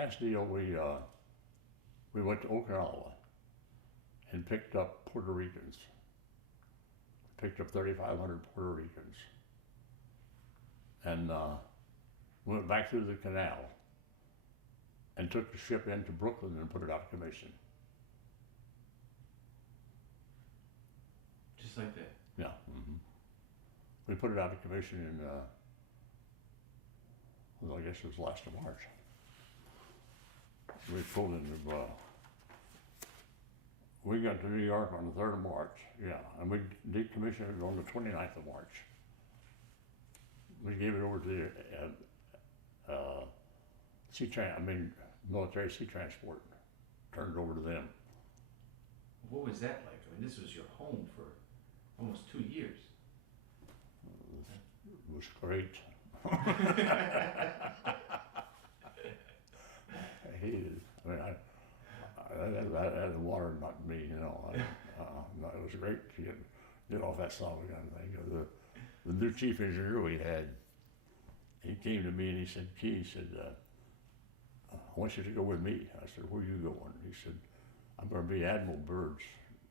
last deal, we went to Okinawa and picked up Puerto Ricans. Picked up 3,500 Puerto Ricans. And went back through the canal and took the ship into Brooklyn and put it out of commission. Just like that? Yeah. Mm-hmm. We put it out of commission in, well, I guess it was last of March. We pulled into, we got to New York on the 3rd of March, yeah, and we decommissioned it on the 29th of March. We gave it over to the military sea transport, turned it over to them. What was that like? I mean, this was your home for almost 2 years. It was great. I hated it. I mean, the water knocked me, you know. It was great to get off that song kind of thing. The new chief engineer we had, he came to me and he said, Key, he said, I want you to go with me. I said, where are you going? He said, I'm going to be Admiral Byrd's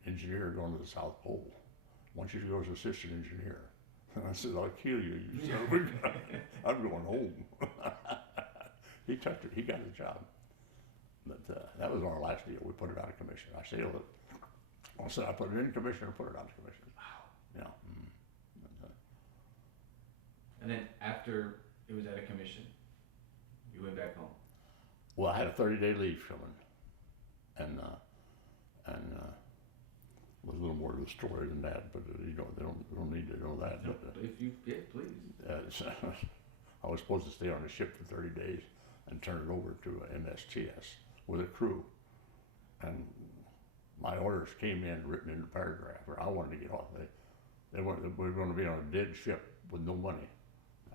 engineer going to the South Pole. I want you to go as assistant engineer. And I said, I'll kill you, you son of a gun. I'm going home. He took it. He got the job. But that was our last deal. We put it out of commission. I sailed it. I put it in commission and put it out of commission. Wow. Yeah. And then after it was out of commission, you went back home. Well, I had a 30-day leave coming, and was a little more to the story than that. But they don't need to know that. No, but if you, yeah, please. I was supposed to stay on the ship for 30 days and turn it over to MSTS with a crew, and my orders came in written in the paragraph, or I wanted to get off. We were going to be on a dead ship with no money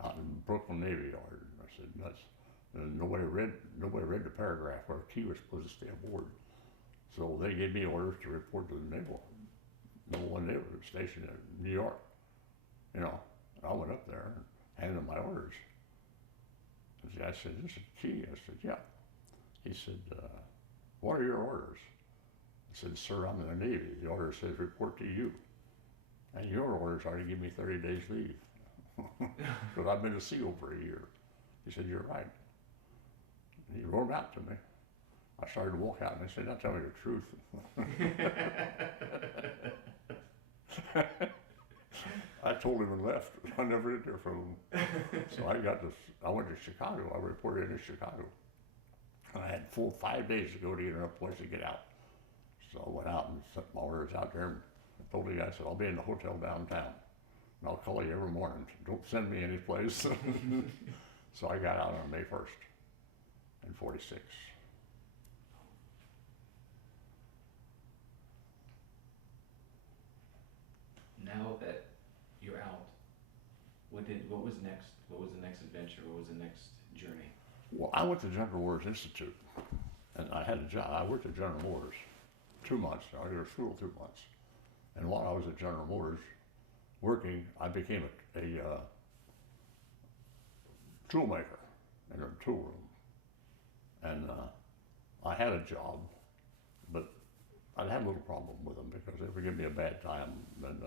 out in Brooklyn Navy Yard. And I said, that's, and nobody read the paragraph where Key was supposed to stay aboard. So they gave me orders to report to the naval naval station in New York. You know, and I went up there and handed him my orders. And the guy said, this is Key. I said, yeah. He said, what are your orders? I said, sir, I'm in the Navy. The order says report to you. And your orders are to give me 30 days leave. Because I've been a SEAL for a year. He said, you're right. And he wrote out to me. I started to walk out and I said, now tell me the truth. I told him and left. I never did hear from him. So I went to Chicago. I reported in Chicago. And I had full 5 days to go to get enough place to get out. So I went out and sent my orders out there and I told the guy, I said, I'll be in the hotel downtown. And I'll call you every morning. Don't send me any place. So I got out on May 1st in 46. Now that you're out, what was next? What was the next adventure? What was the next journey? Well, I went to General Motors Institute, and I had a job. I worked at General Motors 2 months. I was at school 2 months. And while I was at General Motors working, I became a tool maker in a tool room. And I had a job, but I'd had a little problem with them because they would give me a bad time, and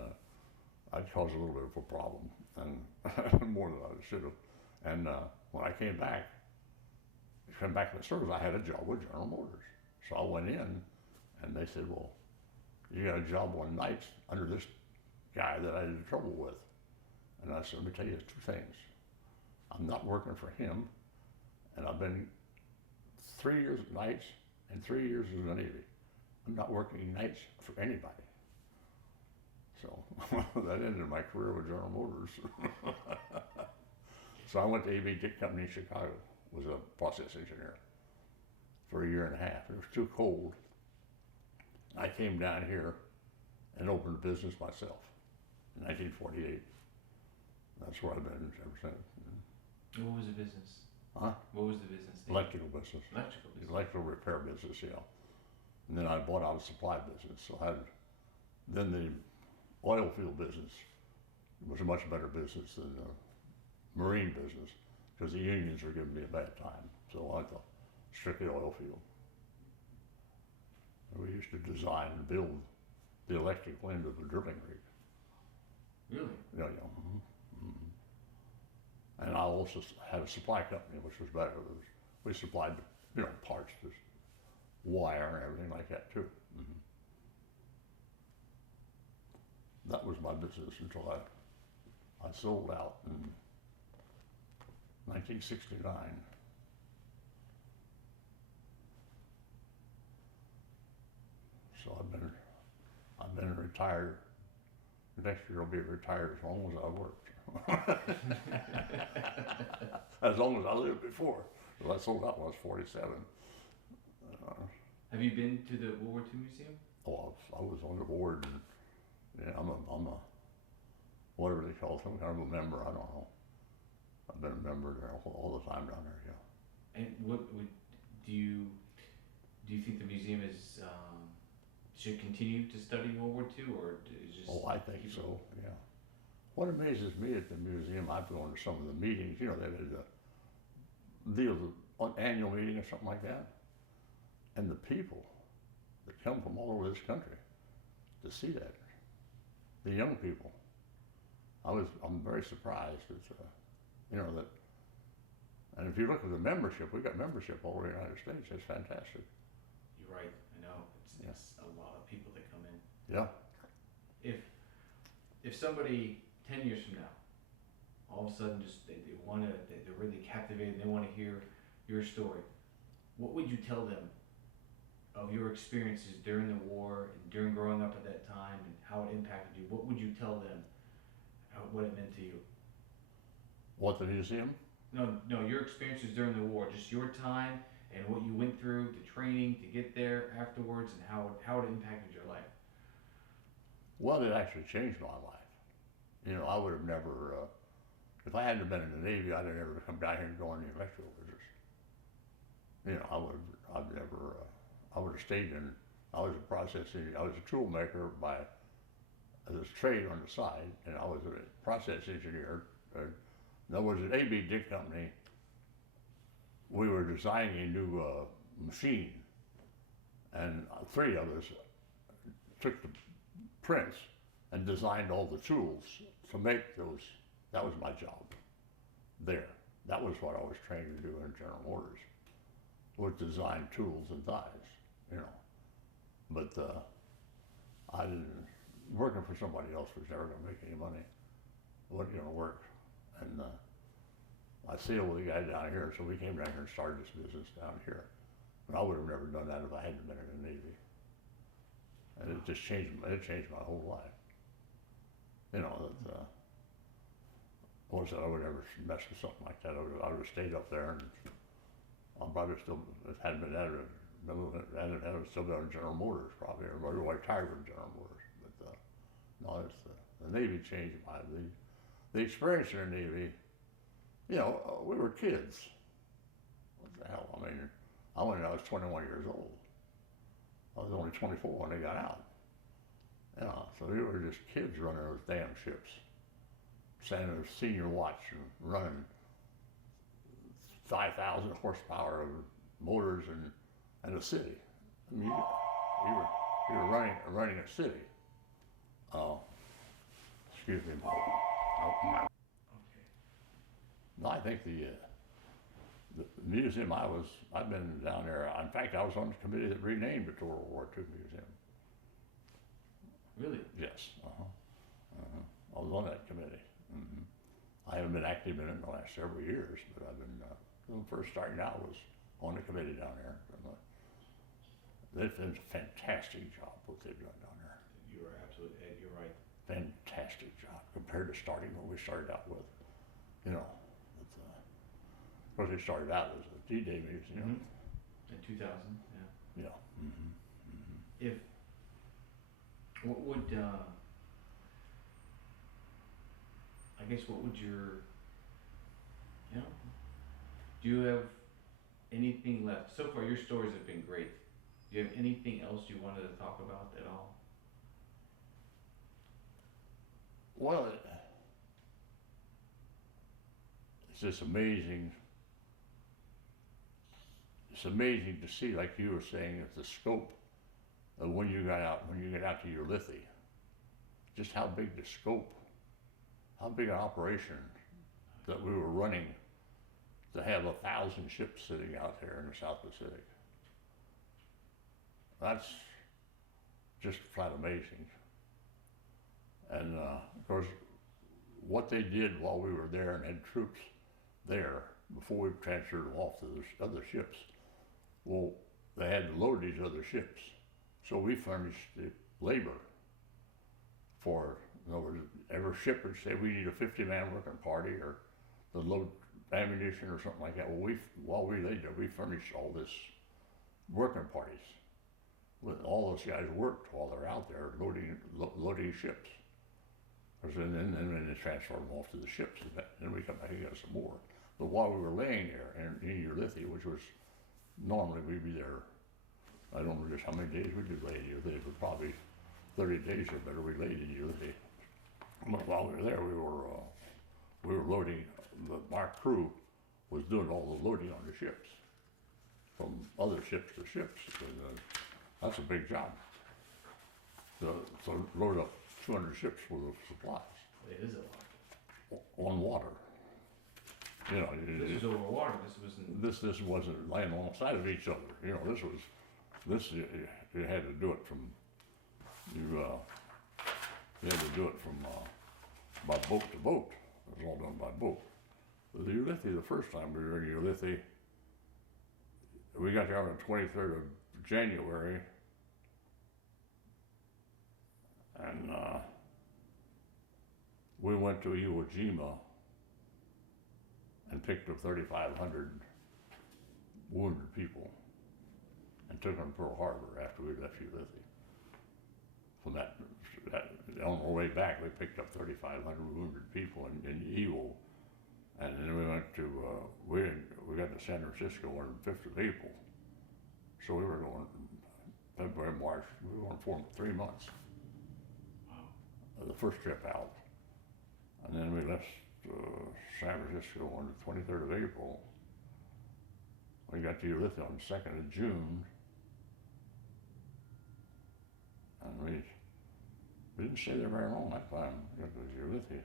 I'd cause a little bit of a problem, and more than I should have. And when I came back in the service, I had a job with General Motors. So I went in, and they said, well, you got a job on nights under this guy that I had trouble with. And I said, let me tell you 2 things. I'm not working for him, and I've been 3 years at nights and 3 years in the Navy. I'm not working nights for anybody. So that ended my career with General Motors. So I went to A.B. Dick Company in Chicago, was a process engineer for 1.5 years. It was too cold. I came down here and opened a business myself in 1948. That's where I've been ever since. What was the business? Huh? What was the business? Electrical business. Electrical business. Electrical repair business, yeah. And then I bought out a supply business. So then the oil field business was a much better business than the marine business because the unions were giving me a bad time. So I strictly oil field. And we used to design and build the electrical end of the drilling rig. Really? Yeah, yeah. And I also had a supply company, which was better. We supplied, parts, just wire and everything like that too. That was my business until I sold out in 1969. So I've been retired. Next year I'll be retired as long as I worked. As long as I lived before. So I sold out when I was 47. Have you been to the World War II Museum? Oh, I was on the board, and yeah, I'm a whatever they call it, some kind of a member. I don't know. I've been a member there all the time down there. Yeah. And what would do you think the museum is should continue to study World War II, or is just? Oh, I think so. Yeah. What amazes me at the museum, I've gone to some of the meetings. They did an annual meeting or something like that, and the people that come from all over this country to see that, the young people. I'm very surprised that, and if you look at the membership, we got membership all over the United States. It's fantastic. You're right. I know. It's a lot of people that come in. Yeah. If somebody 10 years from now, all of a sudden just they're really captivated, they want to hear your story, what would you tell them of your experiences during the war and during growing up at that time and how it impacted you? What would you tell them? What it meant to you? What, the museum? No, your experiences during the war, just your time and what you went through, the training to get there afterwards, and how it impacted your life. Well, it actually changed my life. I would have never, if I hadn't been in the Navy, I'd have never come down here and go in the electrical business. I would have stayed in. I was a tool maker as a trade on the side, and I was a process engineer. In other words, at AB Dick Company, we were designing a new machine, and three of us took the prints and designed all the tools to make those. That was my job there. That was what I was trained to do in General Motors, was design tools and dies, But I didn't. Working for somebody else was never going to make any money. It wasn't going to work. And I sailed with a guy down here, so we came down here and started this business down here. But I would have never done that if I hadn't been in the Navy. And it just changed my whole life. I would never mess with something like that. I would have stayed up there, and I probably still, if it hadn't been that, I would still been in General Motors probably, or retired from General Motors. But no, it's the Navy changed the experience in the Navy. We were kids. What the hell? I mean, I went in, I was 21 years old. I was only 24 when they got out. So we were just kids running those damn ships, standing at a senior watch and running 5,000 horsepower of motors and a city. I mean, you were running a city. Excuse me. Okay. No, I think the museum I've been down there. In fact, I was on the committee that renamed it to World War II Museum. Really? Yes. I was on that committee. I haven't been active in it in the last several years, but I've been. When I first starting out, was on the committee down there. They've done a fantastic job what they've done down there. You're absolutely, Ed, you're right. Fantastic job compared to starting what we started out with. Of course, they started out as a D-Day museum. In 2000, yeah. Yeah. What would your, do you have anything left? So far, your stories have been great. Do you have anything else you wanted to talk about at all? Well, it's just amazing it's amazing to see, like you were saying, at the scope of when you get out to Ulithe, just how big the scope, how big an operation that we were running to have 1,000 ships sitting out there in the South Pacific. That's just flat amazing. And of course, what they did while we were there and had troops there before we transferred them off to the other ships, well, they had to load these other ships. So we furnished the labor for, in other words, every ship would say we need a 50-man working party or to load ammunition or something like that. Well, while we laid there, we furnished all this working parties. All those guys worked while they're out there loading ships. And then they transferred them off to the ships, and then we come back and got some more. But while we were laying there in Ulithe, which was normally we'd be there, I don't know just how many days we did lay in Ulithe, but probably 30 days or better we laid in Ulithe. But while we were there, we were loading. Our crew was doing all the loading on the ships, from other ships to ships. And, that's a big job. So load up 200 ships worth of supplies. It is a lot. On water. You know, this was over water. This wasn't laying alongside of each other. You know, you had to do it from by boat to boat. It was all done by boat. The Ulithe, the first time we were in Ulithe, we got there on the 23rd of January, and we went to Iwo Jima and picked up 3,500 wounded people and took them to Pearl Harbor after we left Ulithe. From that, on our way back, we picked up 3,500 wounded people in Iwo, and then we went to we got to San Francisco on the 5th of April. So we were going February, March. We were going for 3 months. The first trip out, and then we left San Francisco on the 23rd of April. We got to Ulithe on the 2nd of June, and we didn't stay there very long that time. We got to Ulithe.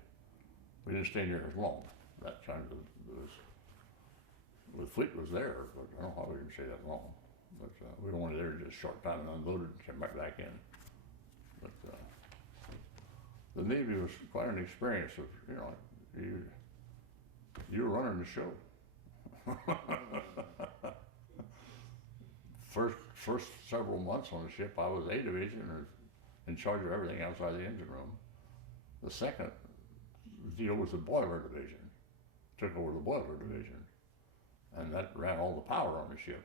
We didn't stay there as long. That time the fleet was there, but I don't know how we didn't stay that long. But we were only there just a short time and unloaded and came right back in. But the Navy was quite an experience of, you know, you were running the show. First several months on the ship, I was A division and in charge of everything outside the engine room. The second deal was the boiler division. Took over the boiler division, and that ran all the power on the ship.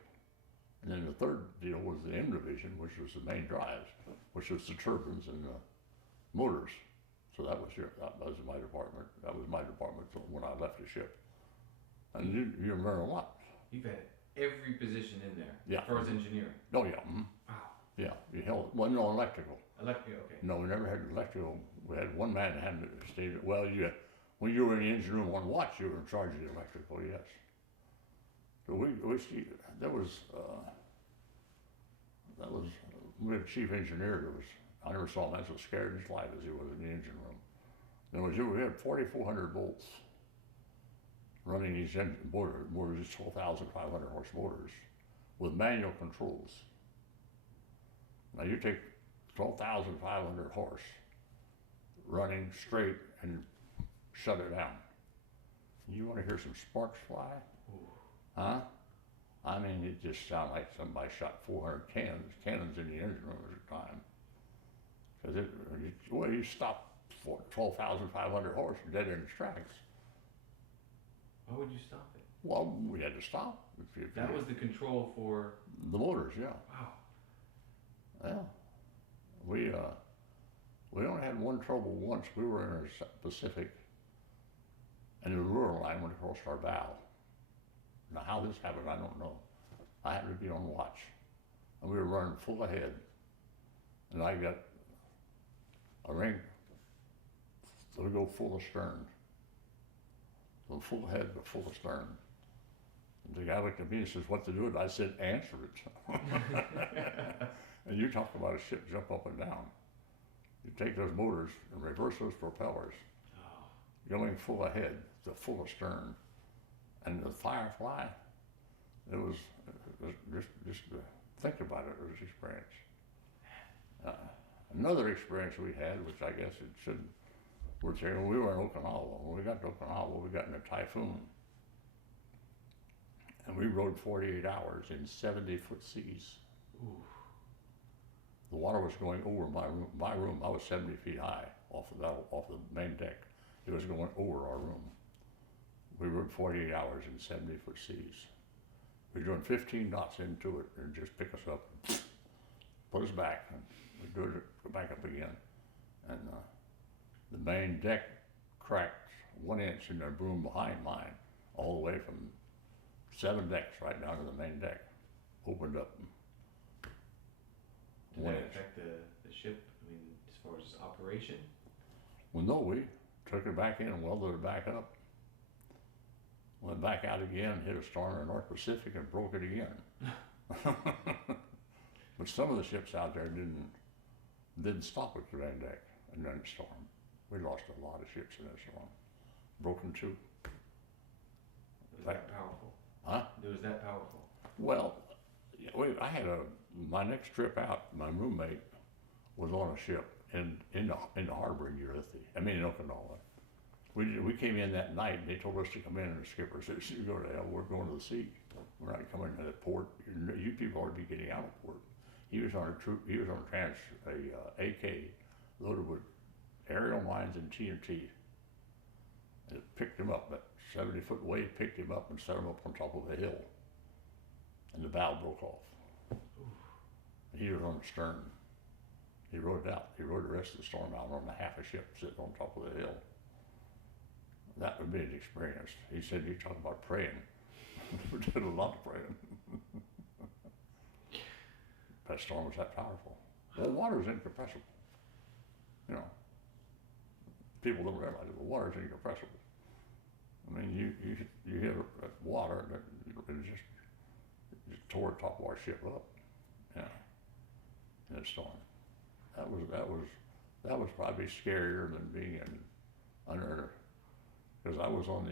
And then the third deal was the M division, which was the main drives, which was the turbines and the motors. So that was my department. That was my department when I left the ship. And you learn a lot. You've had every position in there. Yeah. As far as engineering. Oh yeah. Mm-hmm. Wow. Yeah. You held no electrical. Electrical, okay. No, we never had electrical. We had one man that had to stay. Well, when you were in the engine room on watch, you were in charge of the electrical. Yes. So we had a chief engineer that was. I never saw him as so scared in his life as he was in the engine room. We had 4,400 volts running these engine motors, 12,500 horse motors with manual controls. Now you take 12,500 horse running straight and shut it down. You want to hear some sparks fly? Ooh. Huh? I mean, it just sounded like somebody shot 400 cannons in the engine room at a time. Because you stop 12,500 horse dead in its tracks. Why would you stop it? Well, we had to stop. That was the control for the motors, yeah. Wow. Yeah. We only had one trouble once. We were in the Pacific, and the lure line went across our bow. Now, how this happened, I don't know. I happened to be on watch, and we were running full ahead, and I got a ring to go full astern. So full ahead, but full astern. The guy looked at me and says, "What to do with it?" I said, "Answer it." And you talk about a ship jump up and down. You take those motors and reverse those propellers, Oh, going full ahead to full astern, and the Firefly. Just to think about it, it was an experience. Uh, Another experience we had, which I guess it shouldn't, was here when we were in Okinawa. When we got to Okinawa, we got in a typhoon, and we rode 48 hours in 70-foot seas. ooh. The water was going over my room. My room, I was 70 feet high off the main deck. It was going over our room. We rode 48 hours in 70-foot seas. We were doing 15 knots into it and just pick us up, and put us back, and we do it, go back up again. And the main deck cracked 1 inch in the room behind mine, all the way from 7 decks right down to the main deck. Opened up. Did 1 that inch. affect the ship? I mean, as far as operation? Well, no, we took it back in and welded it back up. Went back out again, hit a storm in the North Pacific and broke it again. But some of the ships out there didn't stop at the main deck and then storm. We lost a lot of ships in that storm. Broken two. Was that powerful? Huh? It was that powerful? Well, yeah, I had my next trip out, my roommate was on a ship in the harbor in in Okinawa. We came in that night and they told us to come in, and the skipper said, "You go to hell, we're going to the sea. We're not coming to the port. You people ought to be getting out of port." He was on a AK loaded with aerial mines and TNT. And it picked him up, that 70-foot wave picked him up and set him up on top of a hill. And the bow broke off. He was on the stern. He rode it out. He rode the rest of the storm out on a half a ship sitting on top of the hill. That would be an experience. He said, "You talk about praying." We did a lot of praying. That storm was that powerful. Well, water is incompressible. You know, people don't realize it, but water is incompressible. I mean, you hit water that it just tore the top of our ship up. Yeah, in a storm. That was probably scarier than being under, because I was on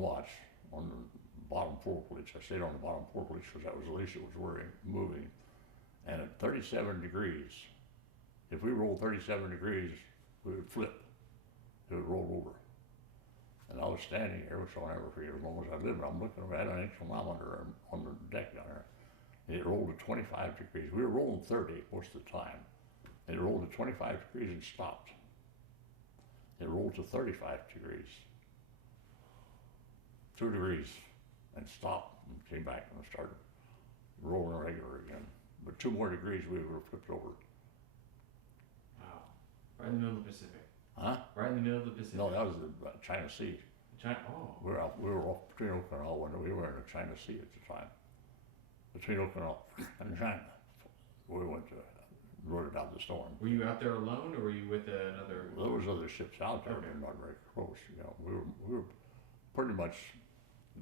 watch on the bottom foreplace. I stayed on the bottom foreplace because that was the least it was moving. And at 37 degrees, if we rolled 37 degrees, we would flip. It would roll over. And I was standing there, which I'll never forget as long as I live. I'm looking at an inclinometer on the deck down there. And it rolled to 25 degrees. We were rolling 30 most of the time. And it rolled to 25 degrees and stopped. It rolled to 35 degrees. 2 degrees and stopped and came back and started rolling regular again. But 2 more degrees we would have flipped over. Wow. Right in the middle of the Pacific. Huh? Right in the middle of the Pacific. No, that was the China Sea. China. Oh. We were off between Okinawa and we were in the China Sea at the time. Between Okinawa and China, we rode it out the storm. Were you out there alone, or were you with another? Well, there was other ships out there, Okay. but not very close. You know, we were pretty much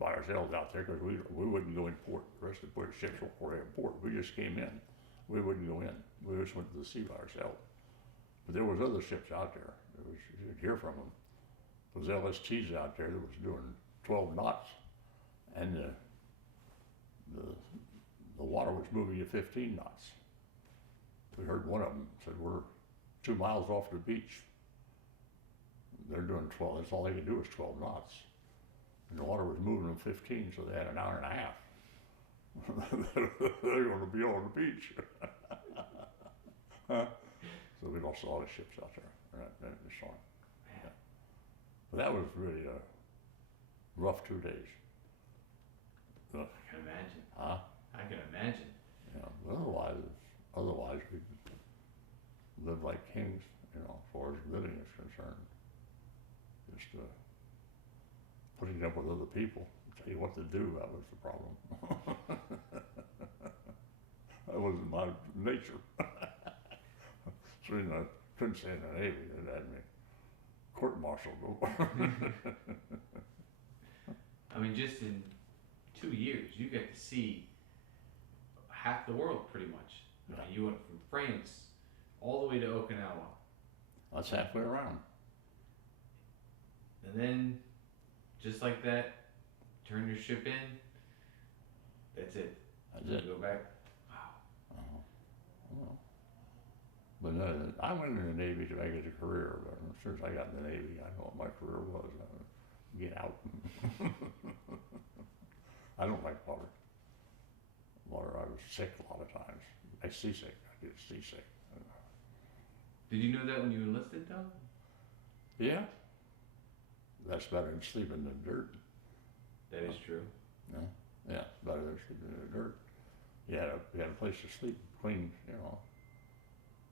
by ourselves out there because we wouldn't go in port. The rest of the ships were in port. We just came in. We wouldn't go in. We just went to the sea by ourselves. But there was other ships out there. You could hear from them. There was LSTs out there that was doing 12 knots, and the water was moving at 15 knots. We heard one of them said, "We're 2 miles off the beach." They're doing 12. That's all they could do was 12 knots. And the water was moving them 15, so they had an hour and a half. They're going to be on the beach. So we lost a lot of ships out there in the storm. Yeah. But that was really a rough 2 days. I can imagine. Huh? I can imagine. Yeah, but otherwise we lived like kings, you know, as far as living is concerned. Just putting up with other people, tell you what to do, that was the problem. That wasn't my nature. So I couldn't stay in the Navy, it had me court-martialed. I I mean, just in 2 years, you get to see half the world pretty much. I mean, you went from France all the way to Okinawa, That's halfway around. and then just like that, turn your ship in. That's it. That's You it. go back. Wow. Well, but no, I went in the Navy to make it a career, but as soon as I got in the Navy, I know what my career was. Get out. I don't like water. Water, I was sick a lot of times. I seasick. I get seasick. Did you know that when you enlisted, though? Yeah, that's better than sleeping in the dirt. That is true. Yeah, it's better than sleeping in the dirt. You had a place to sleep, clean,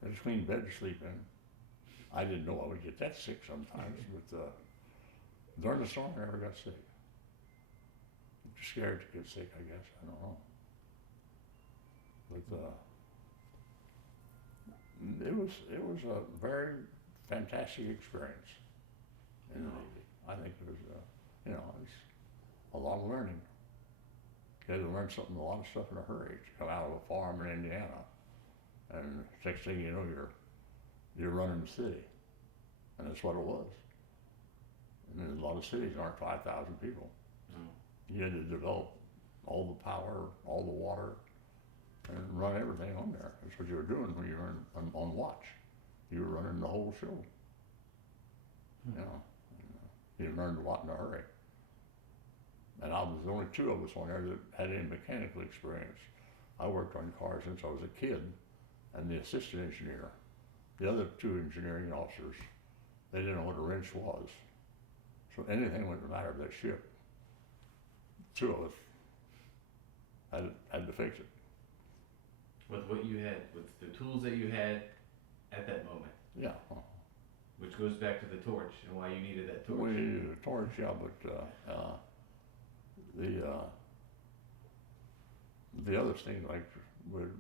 there's a clean bed to sleep in. I didn't know I would get that sick sometimes, but during the storm I never got sick. I'm just scared to get sick, I guess. I don't know. But it was a very fantastic experience in the Navy. I think it was it's a lot of learning. You had to learn a lot of stuff in a hurry to come out of a farm in Indiana, and next thing you know, you're running the city, and that's what it was. And there's a lot of cities aren't 5,000 people. No. You had to develop all the power, all the water, and run everything on there. That's what you were doing when you were on watch. You were running the whole show. You learned a lot in a hurry. And I was the only two of us on there that had any mechanical experience. I worked on cars since I was a kid, and the assistant engineer. The other two engineering officers, they didn't know what a wrench was. So anything wouldn't matter of that ship. Two of us had to fix it. With what you had, with the tools that you had at that moment. Yeah. Which goes back to the torch and why you needed that torch. We needed a torch, yeah, but the other thing, like, would